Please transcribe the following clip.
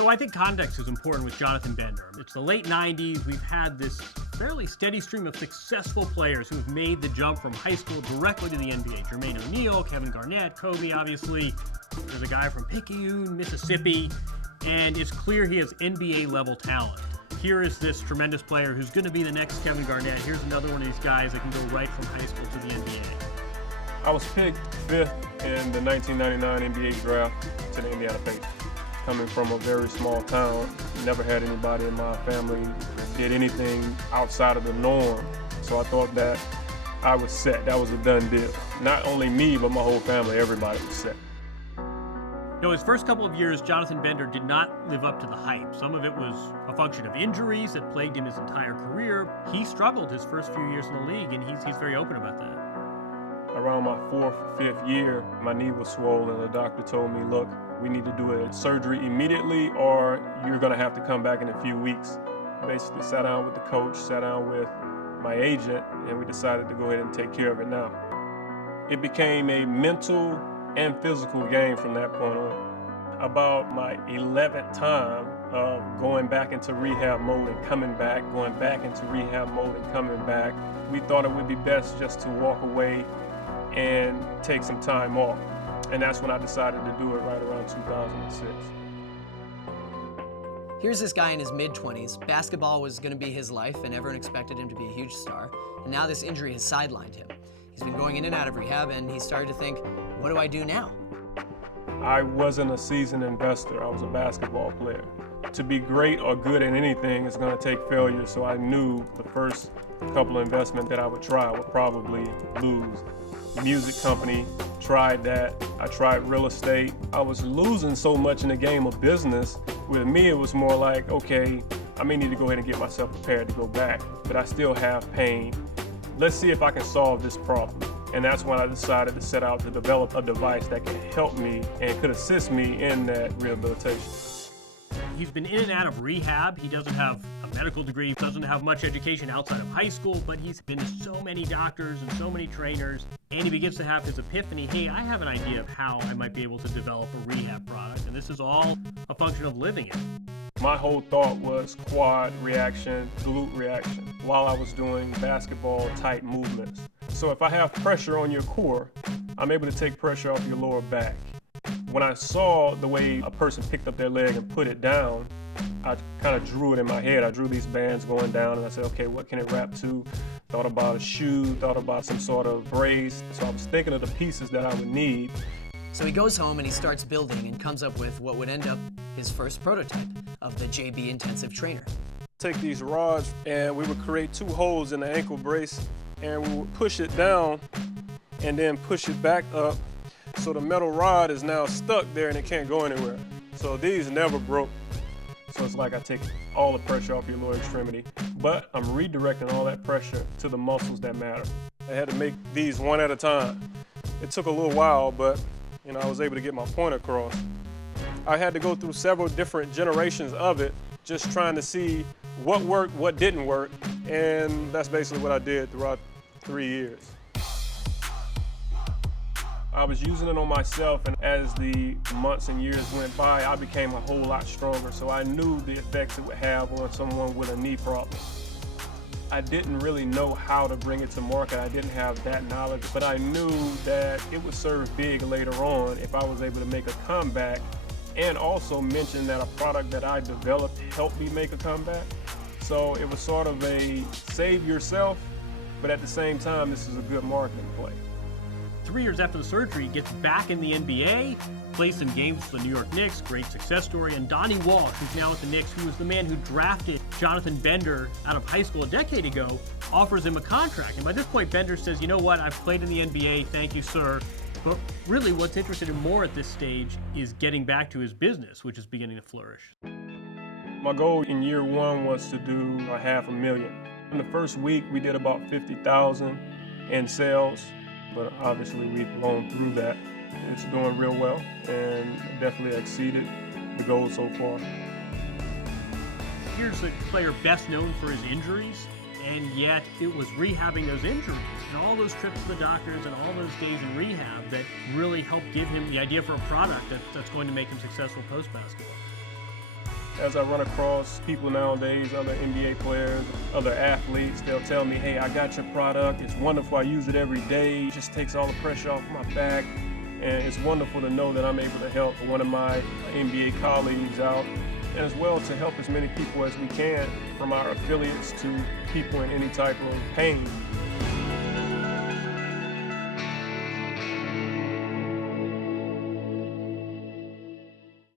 So I think context is important with Jonathan Bender. It's the late 90s. We've had this fairly steady stream of successful players who have made the jump from high school directly to the NBA. Jermaine O'Neal, Kevin Garnett, Kobe, obviously. There's a guy from Picayune, Mississippi, and it's clear he has NBA-level talent. Here is this tremendous player who's going to be the next Kevin Garnett. Here's another one of these guys that can go right from high school to the NBA. I was picked 5th in the 1999 NBA draft to the Indiana Pacers. Coming from a very small town, never had anybody in my family did anything outside of the norm. So I thought that I was set. That was a done deal. Not only me, but my whole family, everybody was set. No, his first couple of years, Jonathan Bender did not live up to the hype. Some of it was a function of injuries that plagued him his entire career. He struggled his first few years in the league, and he's very open about that. Around my 4th or 5th year, my knee was swollen, and the doctor told me, look, we need to do a surgery immediately or you're gonna have to come back in a few weeks. Basically sat down with the coach, sat down with my agent, and we decided to go ahead and take care of it now. It became a mental and physical game from that point on. About my 11th time of going back into rehab mode and coming back, going back into rehab mode and coming back, we thought it would be best just to walk away and take some time off. And that's when I decided to do it right around 2006. Here's this guy in his mid-20s. Basketball was going to be his life, and everyone expected him to be a huge star. And now this injury has sidelined him. He's been going in and out of rehab, and he started to think, what do I do now? I wasn't a seasoned investor. I was a basketball player. To be great or good at anything is going to take failure, so I knew the first couple of investments that I would try would probably lose. Music company, tried that. I tried real estate. I was losing so much in the game of business. With me, it was more like, okay, I may need to go ahead and get myself prepared to go back, but I still have pain. Let's see if I can solve this problem. And that's when I decided to set out to develop a device that could help me and could assist me in that rehabilitation. He's been in and out of rehab. He doesn't have a medical degree, doesn't have much education outside of high school, but he's been to so many doctors and so many trainers, and he begins to have his epiphany, hey, I have an idea of how I might be able to develop a rehab product, and this is all a function of living it. My whole thought was quad reaction, glute reaction, while I was doing basketball type movements. So if I have pressure on your core, I'm able to take pressure off your lower back. When I saw the way a person picked up their leg and put it down, I kind of drew it in my head. I drew these bands going down and I said, okay, what can it wrap to? Thought about a shoe, thought about some sort of brace. So I was thinking of the pieces that I would need. So he goes home and he starts building and comes up with what would end up his first prototype of the JB Intensive Trainer. Take these rods and we would create 2 holes in the ankle brace and we would push it down and then push it back up. So the metal rod is now stuck there and it can't go anywhere. So these never broke. So it's like I take all the pressure off your lower extremity, but I'm redirecting all that pressure to the muscles that matter. I had to make these one at a time. It took a little while, but I was able to get my point across. I had to go through several different generations of it, just trying to see what worked, what didn't work, and that's basically what I did throughout 3 years. I was using it on myself, and as the months and years went by, I became a whole lot stronger, so I knew the effects it would have on someone with a knee problem. I didn't really know how to bring it to market. I didn't have that knowledge, but I knew that it would serve big later on if I was able to make a comeback and also mention that a product that I developed helped me make a comeback. So it was sort of a save yourself, but at the same time, this is a good marketing play. 3 years after the surgery, he gets back in the NBA, plays some games for the New York Knicks, great success story, and Donnie Walsh, who's now at the Knicks, who was the man who drafted Jonathan Bender out of high school a decade ago, offers him a contract. And by this point, Bender says, you know what, I've played in the NBA, thank you, sir. But really, what's interested him more at this stage is getting back to his business, which is beginning to flourish. My goal in year 1 was to do $500,000. In the first week, we did about 50,000 in sales. But obviously we've blown through that. It's doing real well and definitely exceeded the goal so far. Here's a player best known for his injuries, and yet it was rehabbing those injuries and all those trips to the doctors and all those days in rehab that really helped give him the idea for a product that's going to make him successful post-basketball. As I run across people nowadays, other NBA players, other athletes, they'll tell me, hey, I got your product. It's wonderful. I use it every day. It just takes all the pressure off my back. And it's wonderful to know that I'm able to help one of my NBA colleagues out, and as well to help as many people as we can, from our affiliates to people in any type of pain.